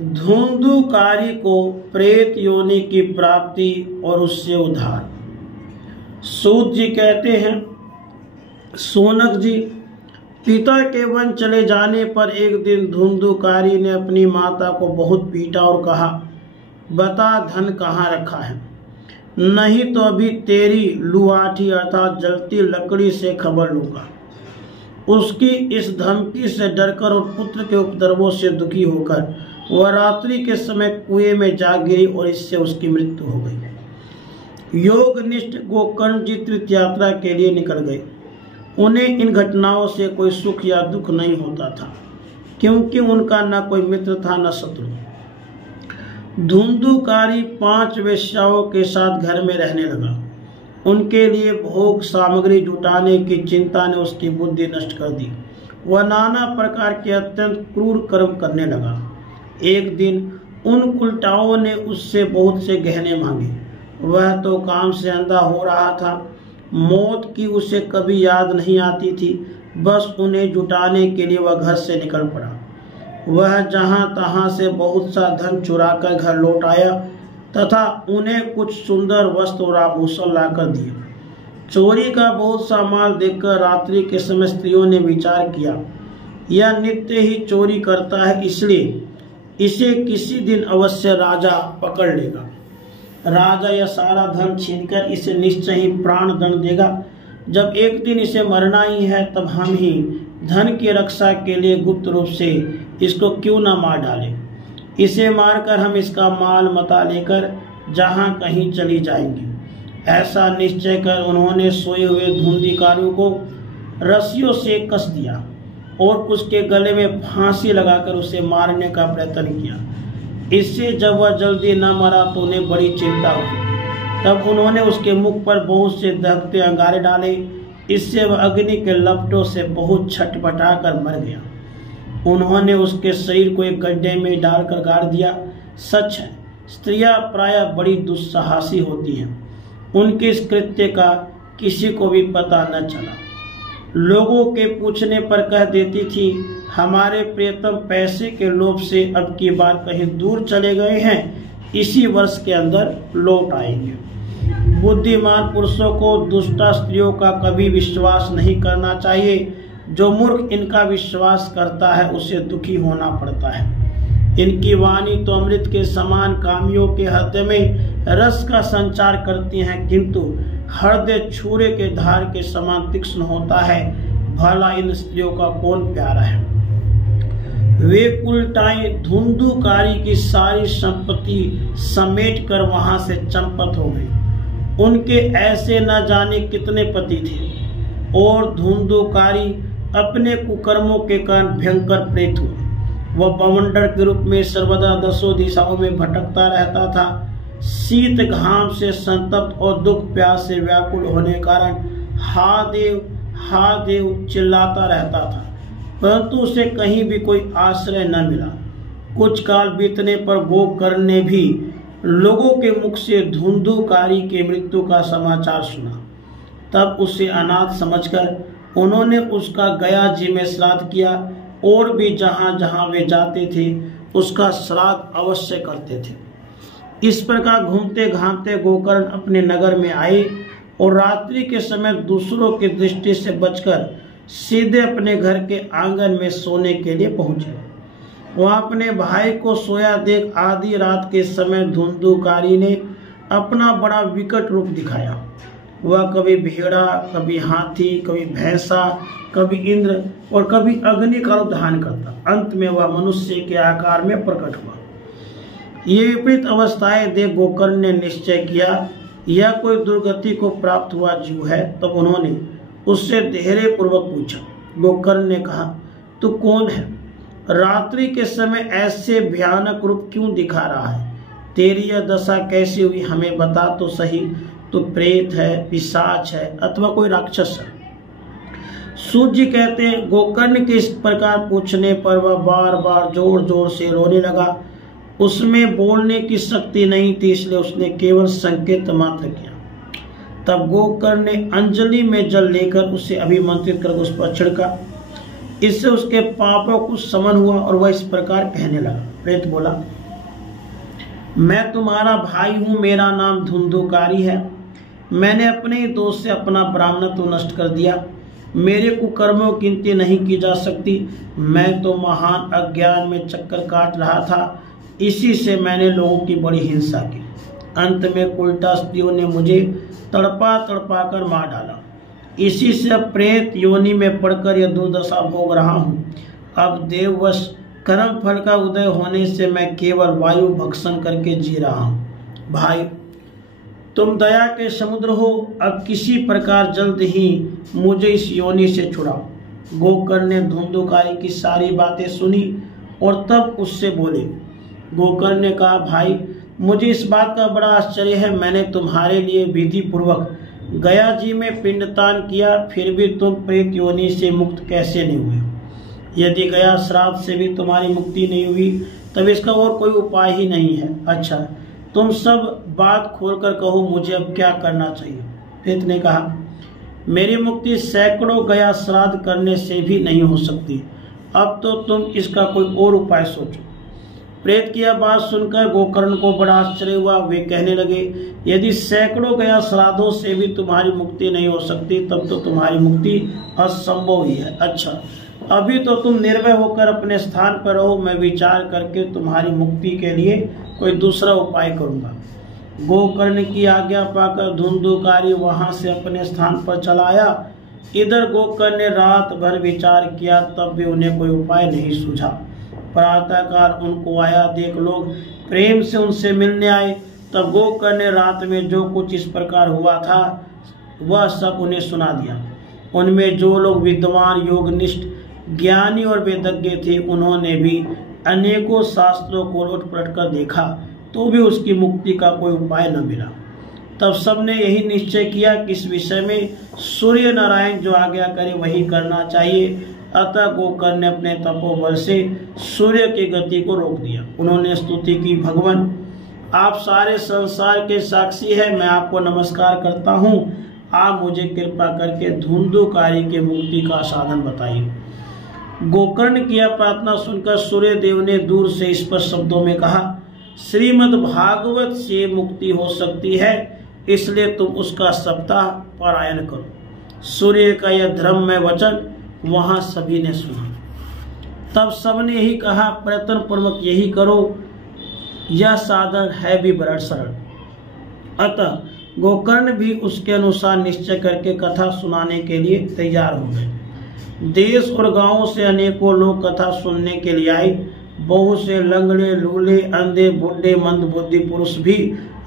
धुंधुकारी को प्रेत योनि की प्राप्ति और उससे उद्धार। सूत जी कहते हैं, सोनक जी, पिता के वन चले जाने पर एक दिन धुंधुकारी ने अपनी माता को बहुत पीटा और कहा, बता धन कहाँ रखा है, नहीं तो अभी तेरी लुआठी अर्थात जलती लकड़ी से खबर लूंगा। उसकी इस धमकी से डरकर और पुत्र के उपद्रवों से दुखी होकर वह रात्रि के समय कुएं में जा गिरी और इससे उसकी मृत्यु हो गई। योगनिष्ठ गोकर्ण जी तीर्थ यात्रा के लिए निकल गए। उन्हें इन घटनाओं से कोई सुख या दुख नहीं होता था, क्योंकि उनका न कोई मित्र था न शत्रु। धुंधुकारी 5 वेश्याओं के साथ घर में रहने लगा। उनके लिए भोग सामग्री जुटाने की चिंता ने उसकी बुद्धि नष्ट कर दी। वह नाना प्रकार के अत्यंत क्रूर कर्म करने लगा। एक दिन उन उल्टाओं ने उससे बहुत से गहने मांगे। वह तो काम से अंधा हो रहा था। मौत की उसे कभी याद नहीं आती थी। बस उन्हें जुटाने के लिए वह घर से निकल पड़ा। वह जहां तहां से बहुत सा धन चुराकर घर लौट आया तथा उन्हें कुछ सुंदर वस्त्र और आभूषण लाकर दिए। चोरी का बहुत सा माल देखकर रात्रि के समय स्त्रियों ने विचार किया, यह नित्य ही चोरी करता है, इसलिए इसे किसी दिन अवश्य राजा पकड़ लेगा। राजा यह सारा धन छीनकर इसे निश्चय ही प्राण दंड देगा। जब एक दिन इसे मरना ही है, तब हम ही धन की रक्षा के लिए गुप्त रूप से इसको क्यों न मार डालें। इसे मारकर हम इसका माल मता लेकर जहां कहीं चली जाएंगे। ऐसा निश्चय कर उन्होंने सोए हुए धुंधुकारी को रस्सियों से कस दिया और उसके गले में फांसी लगाकर उसे मारने का प्रयत्न किया। इससे जब वह जल्दी न मरा तो उन्हें बड़ी चिंता हुई। तब उन्होंने उसके मुख पर बहुत से दहकते अंगारे डाले। इससे वह अग्नि के लपटों से बहुत छटपटा कर मर गया। उन्होंने उसके शरीर को एक गड्ढे में डालकर गाड़ दिया। सच है, स्त्रियां प्रायः बड़ी दुस्साहसी होती हैं। उनके इस कृत्य का किसी को भी पता न चला। लोगों के पूछने पर कह देती थी, हमारे प्रियतम पैसे के लोभ से अब की बार कहीं दूर चले गए हैं, इसी वर्ष के अंदर लौट आएंगे। बुद्धिमान पुरुषों को दुष्टा स्त्रियों का कभी विश्वास नहीं करना चाहिए। जो मूर्ख इनका विश्वास करता है उसे दुखी होना पड़ता है। इनकी वाणी तो अमृत के समान कामियों के हृदय में रस का संचार करती हैं, किंतु हृदय छुरे के धार के समान तीक्ष्ण होता है। भला इन स्त्रियों का कौन प्यारा है। वे उल्टाएं धुंधुकारी की सारी संपत्ति समेट कर वहां से चंपत हो गई। उनके ऐसे न जाने कितने पति थे और धुंधुकारी अपने कुकर्मों के कारण भयंकर प्रेत हुआ। वह बवंडर के रूप में सर्वदा 10 दिशाओं में भटकता रहता था। शीत घाम से संतप्त और दुख प्यास से व्याकुल होने के कारण हा देव चिल्लाता रहता था, परंतु उसे कहीं भी कोई आश्रय न मिला। कुछ काल बीतने पर गोकर्ण ने भी लोगों के मुख से धुंधुकारी के मृत्यु का समाचार सुना। तब उसे अनाथ समझकर उन्होंने उसका गया जी में श्राद्ध किया और भी जहां जहां वे जाते थे उसका श्राद्ध अवश्य करते थे। इस प्रकार घूमते घामते गोकर्ण अपने नगर में आए और रात्रि के समय दूसरों की दृष्टि से बचकर सीधे अपने घर के आंगन में सोने के लिए पहुंचे। वह अपने भाई को सोया देख आधी रात के समय धुंधुकारी ने अपना बड़ा विकट रूप दिखाया। वह कभी भेड़ा, कभी हाथी, कभी भैंसा, कभी इंद्र और कभी अग्नि का रूप धारण करता। अंत में वह मनुष्य के आकार में प्रकट हुआ। ये विपरीत अवस्थाएं देख गोकर्ण ने निश्चय किया, यह कोई दुर्गति को प्राप्त हुआ जीव है। तब उन्होंने उससे धैर्य पूर्वक पूछा। गोकर्ण ने कहा, तू कौन है? रात्रि के समय ऐसे भयानक रूप क्यों दिखा रहा है? तेरी यह दशा कैसी हुई, हमें बता तो सही। तू प्रेत है, पिशाच है अथवा कोई राक्षस है? सूत जी कहते हैं, गोकर्ण के इस प्रकार पूछने पर वह बार बार जोर जोर से रोने लगा। उसमें बोलने की शक्ति नहीं थी, इसलिए उसने केवल संकेत मात्र किया। तब गोकर्ण ने अंजलि में जल लेकर उसे अभिमंत्रित कर उस पर छिड़का। इससे उसके पापों को समन हुआ और वह इस प्रकार कहने लगा। प्रेत बोला, मैं तुम्हारा भाई हूँ, मेरा नाम धुंधुकारी है। मैंने अपने ही दोष से अपना ब्राह्मणत्व नष्ट कर दिया। मेरे कुकर्मों की गिनती नहीं की जा सकती। मैं तो महान अज्ञान में चक्कर काट रहा था, इसी से मैंने लोगों की बड़ी हिंसा की। अंत में उल्टा स्त्रियों ने मुझे तड़पा तड़पा कर मार डाला। इसी से अब प्रेत योनि में पड़कर यह दुर्दशा भोग रहा हूँ। अब देववश कर्म फल का उदय होने से मैं केवल वायु भक्षण करके जी रहा हूँ। भाई, तुम दया के समुद्र हो, अब किसी प्रकार जल्द ही मुझे इस योनि से छुड़ाओ। गोकर्ण ने धुंधुकारी की सारी बातें सुनी और तब उससे बोले। गोकर्ण ने कहा, भाई, मुझे इस बात का बड़ा आश्चर्य है। मैंने तुम्हारे लिए विधि पूर्वक गया जी में पिंडदान किया, फिर भी तुम प्रेत योनि से मुक्त कैसे नहीं हुए? यदि गया श्राद्ध से भी तुम्हारी मुक्ति नहीं हुई, तब इसका और कोई उपाय ही नहीं है। अच्छा, तुम सब बात खोलकर कहो, मुझे अब क्या करना चाहिए? प्रेत ने कहा, मेरी मुक्ति सैकड़ों गया श्राद्ध करने से भी नहीं हो सकती। अब तो तुम इसका कोई और उपाय सोचो। प्रेत की यह बात सुनकर गोकर्ण को बड़ा आश्चर्य हुआ। वे कहने लगे, यदि सैकड़ों गया श्राद्धों से भी तुम्हारी मुक्ति नहीं हो सकती, तब तो तुम्हारी मुक्ति असंभव ही है। अच्छा, अभी तो तुम निर्भय होकर अपने स्थान पर रहो, मैं विचार करके तुम्हारी मुक्ति के लिए कोई दूसरा उपाय करूंगा। गोकर्ण की आज्ञा पाकर धुंधुकारी वहां से अपने स्थान पर चला आया। इधर गोकर्ण ने रात भर विचार किया, तब भी उन्हें कोई उपाय नहीं सूझा। प्रातःकाल उनको आया देख लोग प्रेम से उनसे मिलने आए। तब गोकर्ण ने रात में जो कुछ इस प्रकार हुआ था वह सब उन्हें सुना दिया। उनमें जो लोग विद्वान, योगनिष्ठ, ज्ञानी और वेदज्ञ थे, उन्होंने भी अनेकों शास्त्रों को लौट पलट कर देखा, तो भी उसकी मुक्ति का कोई उपाय न मिला। तब सबने यही निश्चय किया कि इस विषय में सूर्य नारायण जो आज्ञा करे वही करना चाहिए। अतः गोकर्ण ने अपने तपोबल से सूर्य की गति को रोक दिया। उन्होंने स्तुति की, भगवान, आप सारे संसार के साक्षी है, मैं आपको नमस्कार करता हूँ। आप मुझे कृपा करके धुंधुकारी के मुक्ति का साधन बताइए। गोकर्ण की यह प्रार्थना सुनकर सूर्य देव ने दूर से स्पष्ट शब्दों में कहा, श्रीमद् भागवत से मुक्ति हो सकती है, इसलिए तुम उसका सप्ताह पारायण करो। सूर्य का यह धर्ममय वचन वहां सभी ने सुना। तब सबने यही कहा, प्रयत्न पूर्वक यही करो, यह साधन है भी बड़ा सरल। अतः गोकर्ण भी उसके अनुसार निश्चय करके कथा सुनाने के लिए तैयार हो गए। देश और गांवों से अनेकों लोग कथा सुनने के लिए आए। बहुत से लंगड़े, लूले, अंधे, बूढ़े, मंदबुद्धि पुरुष भी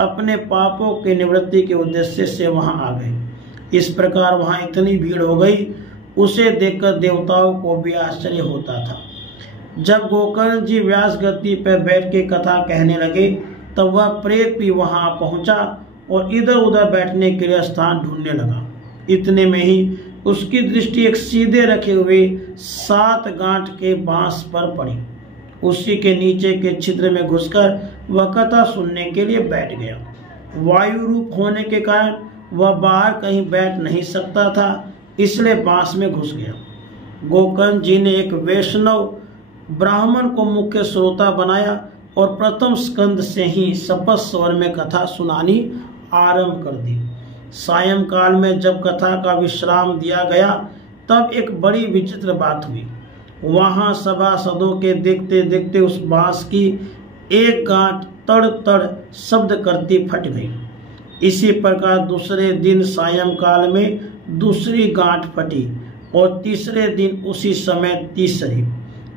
अपने पापों के निवृत्ति के उद्देश्य से वहां आ गए। इस प्रकार वहां इतनी भीड़ हो गई, उसे देखकर देवताओं को भी आश्चर्य होता था। जब गोकर्ण जी व्यास गद्दी पर बैठ के कथा कहने लगे, तब वह प्रेत भी वहां पहुंचा और इधर उधर बैठने के लिए स्थान ढूंढने लगा। इतने में ही उसकी दृष्टि एक सीधे रखे हुए 7 गांठ के बांस पर पड़ी। उसी के नीचे के छिद्र में घुसकर वह कथा सुनने के लिए बैठ गया। वायु रूप होने के कारण वह बाहर कहीं बैठ नहीं सकता था, इसलिए बांस में घुस गया। गोकर्ण जी ने एक वैष्णव ब्राह्मण को मुख्य श्रोता बनाया और प्रथम स्कंद से ही सपत स्वर में कथा सुनानी आरंभ कर दी। सायंकाल में जब कथा का विश्राम दिया गया, तब एक बड़ी विचित्र बात हुई। वहां सभासदों के देखते देखते उस बांस की एक गांठ तड़ तड़ शब्द करती फट गई। इसी प्रकार दूसरे दिन सायंकाल में दूसरी गांठ फटी और तीसरे दिन उसी समय तीसरी।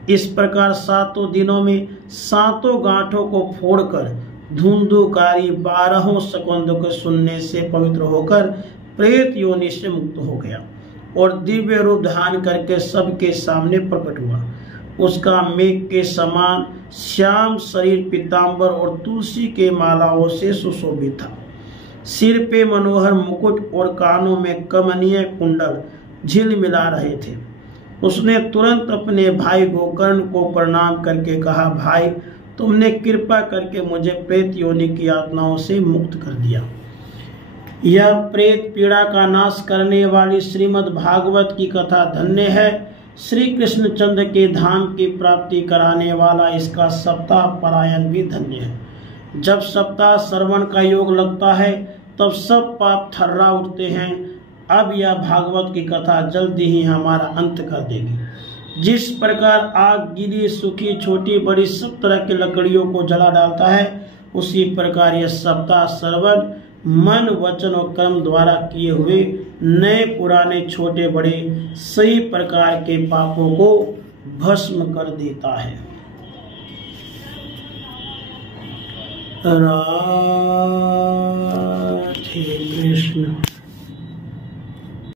इस प्रकार 7 दिनों में 7 गांठों को फोड़कर धुंधुकारी 12 स्कंदों के सुनने से पवित्र होकर प्रेत योनि से मुक्त हो गया और दिव्य रूप धारण करके सबके सामने प्रकट हुआ। उसका मेघ के समान श्याम शरीर पीतांबर और तुलसी के मालाओं से सुशोभित था। सिर पे मनोहर मुकुट और कानों में कमनीय कुंडल झिलमिला रहे थे। उसने तुरंत अपने भाई गोकर्ण को प्रणाम करके कहा, भाई, तुमने कृपा करके मुझे प्रेत योनि की यातनाओं से मुक्त कर दिया। यह प्रेत पीड़ा का नाश करने वाली श्रीमद् भागवत की कथा धन्य है। श्री कृष्णचंद्र के धाम की प्राप्ति कराने वाला इसका सप्ताह पारायण भी धन्य है। जब सप्ताह श्रवण का योग लगता है तब सब पाप थर्रा उठते हैं। अब यह भागवत की कथा जल्दी ही हमारा अंत कर देगी। जिस प्रकार आग गीली सूखी छोटी बड़ी सब तरह की लकड़ियों को जला डालता है, उसी प्रकार यह सप्ताह श्रवण मन वचन और कर्म द्वारा किए हुए नए पुराने छोटे बड़े सही प्रकार के पापों को भस्म कर देता है। राधे कृष्ण।